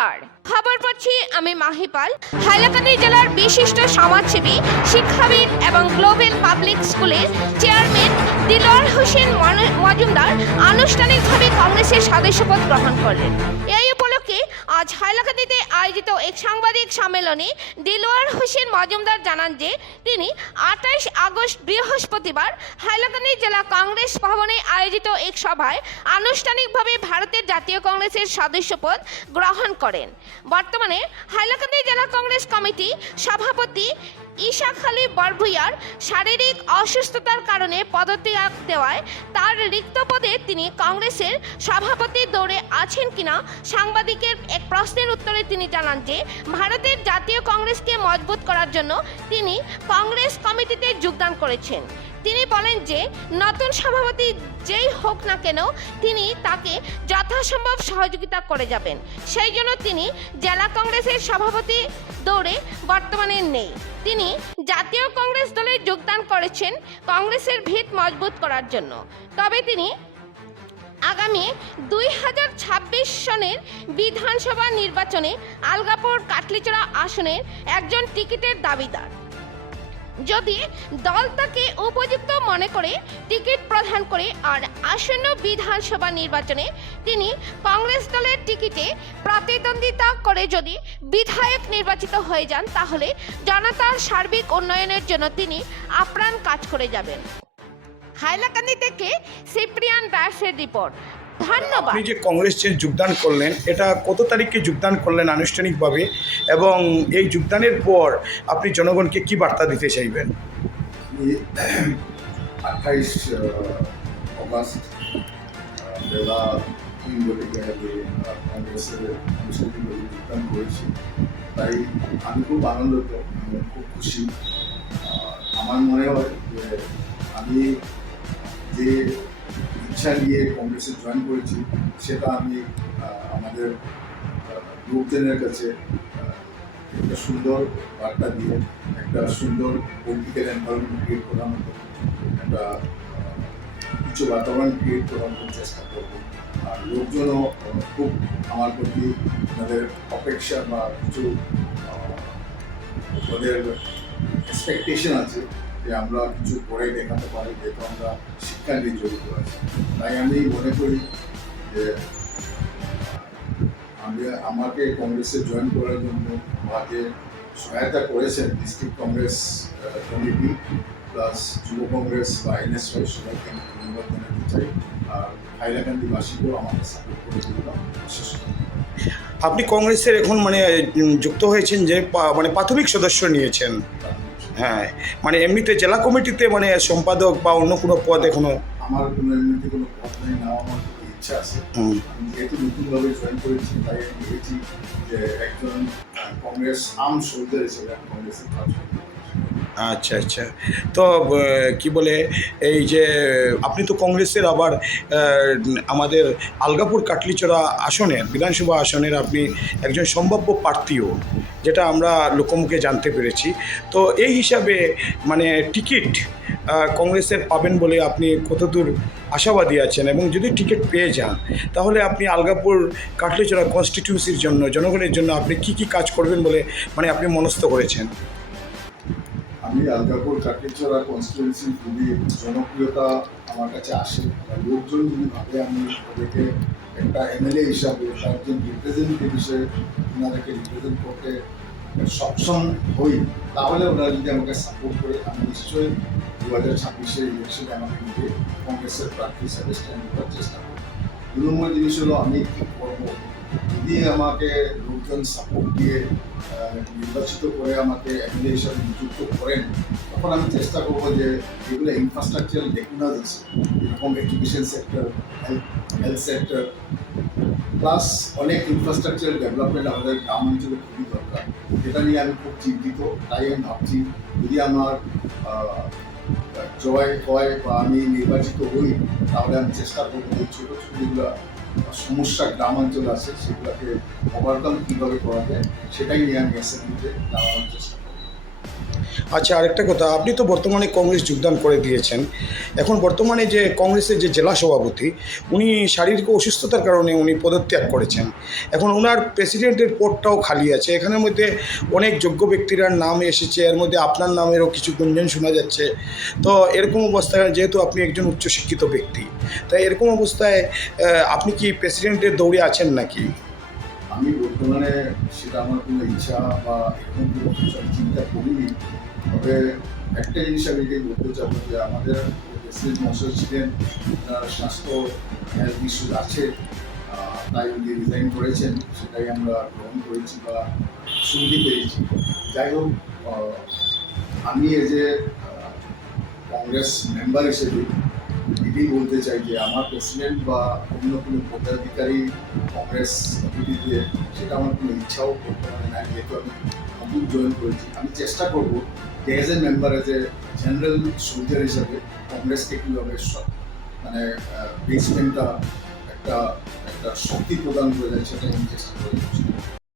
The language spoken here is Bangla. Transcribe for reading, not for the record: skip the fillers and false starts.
নমস্কার, খবর পাচ্ছি আমি মাহিপাল। হাইলাকান্দি জেলার বিশিষ্ট সমাজসেবী, শিক্ষাবিদ এবং গ্লোবাল পাবলিক স্কুলের চেয়ারম্যান দিলওয়ার হোসেন মজুমদার আনুষ্ঠানিকভাবে কংগ্রেসের সদস্যপদ গ্রহণ করলেন। এই উপলক্ষে আজ হাইলাকান্দিতে আয়োজিত এক সাংবাদিক সম্মেলনে দিলওয়ার হোসেন মজুমদার জানান যে তিনি 28 আগস্ট বৃহস্পতিবার হাইলাকান্দি জেলা কংগ্রেস ভবনে আয়োজিত এক সভায় আনুষ্ঠানিকভাবে ভারতের জাতীয় কংগ্রেসের সদস্যপদ গ্রহণ করেন। বর্তমানে হাইলাকান্দি জেলা কংগ্রেস কমিটি সভাপতি ইশাক আলী বরভূয়ার শারীরিক অসুস্থতার কারণে পদত্যাগ দেওয়ায় তার রিক্ত পদে তিনি কংগ্রেসের সভাপতির দৌড়ে আছেন কিনা সাংবাদিকের এক প্রশ্নের উত্তরে তিনি জানান যে ভারতের জাতীয় কংগ্রেসকে মজবুত করার জন্য তিনি কংগ্রেস কমিটিতে যোগদান করেছেন। তিনি বলেন যে নতুন সভাপতি যেই হোক না কেন তিনি তাকে যথাসম্ভব সহযোগিতা করে যাবেন, সেই জন্য তিনি জেলা কংগ্রেসের সভাপতি দৌড়ে বর্তমানে নেই। তিনি জাতীয় কংগ্রেস দলে যোগদান করেছেন কংগ্রেসের ভিত মজবুত করার জন্য। তবে তিনি আগামী 2026 সনের বিধানসভা নির্বাচনে আলগাপুর কাটলিচড়া আসনের একজন টিকিটের দাবিদার। যদি দল তাকে উপযুক্ত মনে করে টিকিট প্রদান করে আর আসন্ন বিধানসভা নির্বাচনে তিনি কংগ্রেস দলের টিকিটে প্রতিদ্বন্দ্বিতা করে যদি বিধায়ক নির্বাচিত হয়ে যান, তাহলে জনতার সার্বিক উন্নয়নের জন্য তিনি আপ্রাণ কাজ করে যাবেন। হাইলাকান্দি থেকে সিপ্রিয়ান দাসের রিপোর্ট। ধন্যবাদ। আপনি যে কংগ্রেসে যোগদান করলেন, এটা কত তারিখে যোগদান করলেন আনুষ্ঠানিকভাবে, এবং এই যোগদানের পর আপনি জনগণকে কি বার্তা দিতে চাইবেন? 28 অগাস্ট বেলা 3 ঘটিকায় কংগ্রেসের আনুষ্ঠানিকভাবে যোগদান করেছি। তাই আমি খুব আনন্দিত, খুব খুশি। আমার মনে হয় যে আমি যে ইচ্ছা নিয়ে কংগ্রেসে জয়েন করেছি সেটা আমি আমাদের লোকজনের কাছে একটা সুন্দর বার্তা দিয়ে একটা সুন্দর পলিটিক্যাল এনভায়রনমেন্ট ক্রিয়েট করার মতো একটা কিছু বাতাবরণ ক্রিয়েট করার মতো চেষ্টা করবো। আর লোকজনও খুব আমার প্রতি তাদের অপেক্ষা বা কিছু ওদের এক্সপেকটেশন আছে যে আমরা কিছু করে দেখাতে পারি, যেহেতু আমরা শিক্ষা নিয়ে জড়িত আছি। তাই আমি মনে করি যে আমাকে কংগ্রেসে জয়েন করার জন্য আমাকে সহায়তা করেছেন ডিস্ট্রিক্ট কংগ্রেস কমিটি প্লাস যুব কংগ্রেস বা NSY, সবাইকে আমি ধন্যবাদ জানাতে চাই। আর হাইলাকান্দিবাসীকেও আমাকে সাপোর্ট করে দিলাম। আপনি কংগ্রেসের এখন যুক্ত হয়েছেন যে প্রাথমিক সদস্য নিয়েছেন। হ্যাঁ, এমনিতে জেলা কমিটিতে সম্পাদক বা অন্য কোনো পদ এখনো? আমার কোনো এমনিতে কোনো পদ নেই, না আমার কোনো ইচ্ছা আছে। আমি যেহেতু নতুনভাবে জয়েন করেছি তাই আমি ভেবেছি যে একজন কংগ্রেস আর্ম সোলজার হিসেবে আমি কংগ্রেসের কাজ করতে। আচ্ছা আচ্ছা, তো কি বলে এই যে আপনি তো কংগ্রেসের আবার আমাদের আলগাপুর কাটলিচড়া আসনের বিধানসভা আসনের আপনি একজন সম্ভাব্য প্রার্থীও, যেটা আমরা লোকমুখে জানতে পেরেছি। তো এই হিসাবে টিকিট কংগ্রেসের পাবেন বলে আপনি কতদূর আশাবাদী আছেন, এবং যদি টিকিট পেয়ে যান তাহলে আপনি আলগাপুর কাটলিচড়া কনস্টিটিউন্সির জন্য জনগণের জন্য আপনি কি কি কাজ করবেন বলে আপনি মনস্থ করেছেন? আমি আলগাপুর কাটলিচড়া কনস্টিটিউয়েন্সি যদি জনপ্রিয়তা আমার কাছে আসে, লোকজন যদি ভাবে আমি ওদেরকে একটা MLA হিসাবে একজন রিপ্রেজেন্টেটিভ হিসেবে ওনাদেরকে রিপ্রেজেন্ট করতে সক্ষম হই, তাহলে ওনারা যদি আমাকে সাপোর্ট করে আমি নিশ্চয়ই 2026 ইলেকশনে আমাকে নিজে কংগ্রেসের প্রার্থী হিসাবে স্ট্যান্ড করার চেষ্টা করব। 2 নম্বর জিনিস হলো আমি কী করবো, যদি আমাকে লোকজন সাপোর্ট দিয়ে নির্বাচিত করে আমাকে MLA হিসাবে নিযুক্ত করেন, তখন আমি চেষ্টা করবো যে যেগুলো ইনফ্রাস্ট্রাকচারাল টেকনোলজি আছে, যেরকম education sector, health sector, plus অনেক ইনফ্রাস্ট্রাকচারাল ডেভেলপমেন্ট আমাদের গ্রাম অঞ্চলে খুবই দরকার, যেটা নিয়ে আমি খুব চিন্তিত। তাই আমি ভাবছি যদি আমার জয় হয় বা আমি নির্বাচিত হই, তাহলে আমি চেষ্টা করবো যে ছোটো ছোটো যেগুলো সমস্যা গ্রাম অঞ্চল আছে সেগুলোকে ওভারকাম কীভাবে করা যায় সেটাই নিয়ে আমি অ্যাসেম্বলিতে জানানোর চেষ্টা করব। আচ্ছা, আরেকটা কথা, আপনি তো বর্তমানে কংগ্রেস যোগদান করে দিয়েছেন। এখন বর্তমানে যে কংগ্রেসের যে জেলা সভাপতি, উনি শারীরিক অসুস্থতার কারণে উনি পদত্যাগ করেছেন। এখন ওনার প্রেসিডেন্টের পদটাও খালি আছে। এখানের মধ্যে অনেক যোগ্য ব্যক্তির নাম এসেছে, এর মধ্যে আপনার নামেরও কিছু গুঞ্জন শোনা যাচ্ছে। তো এরকম অবস্থায়, যেহেতু আপনি একজন উচ্চশিক্ষিত ব্যক্তি, তাই এরকম অবস্থায় আপনি কি প্রেসিডেন্টের দৌড়ে আছেন নাকি? আমি বর্তমানে সেটা আমার কোনো ইচ্ছা বা এরকম কোনো কিছু আমি চিন্তা করিনি। তবে একটা জিনিস আমি এটাই বলতে চাবো যে আমাদের প্রেসিডেন্ট মহাশয় ছিলেন, ওনার স্বাস্থ্য হেলথ ইস্যু আছে, তাই উনি রিজাইন করেছেন, সেটাই আমরা গ্রহণ করেছি বা শুনতে পেরেছি। যাই হোক, আমি এজ এ কংগ্রেস মেম্বার হিসেবে এটাই বলতে চাই যে আমার প্রেসিডেন্ট বা অন্য কোনো পদাধিকারী কংগ্রেস কমিটিতে, সেটা আমার কোনো ইচ্ছাও বর্তমানে নাই। যেহেতু আমি নতুন জয়েন করেছি, আমি চেষ্টা করবো যে as a member, as a general soldier হিসাবে কংগ্রেসকে কীভাবে মানে বেসমেন্টটা একটা একটা শক্তি প্রদান করে যায়, সেটাই আমি চেষ্টা করে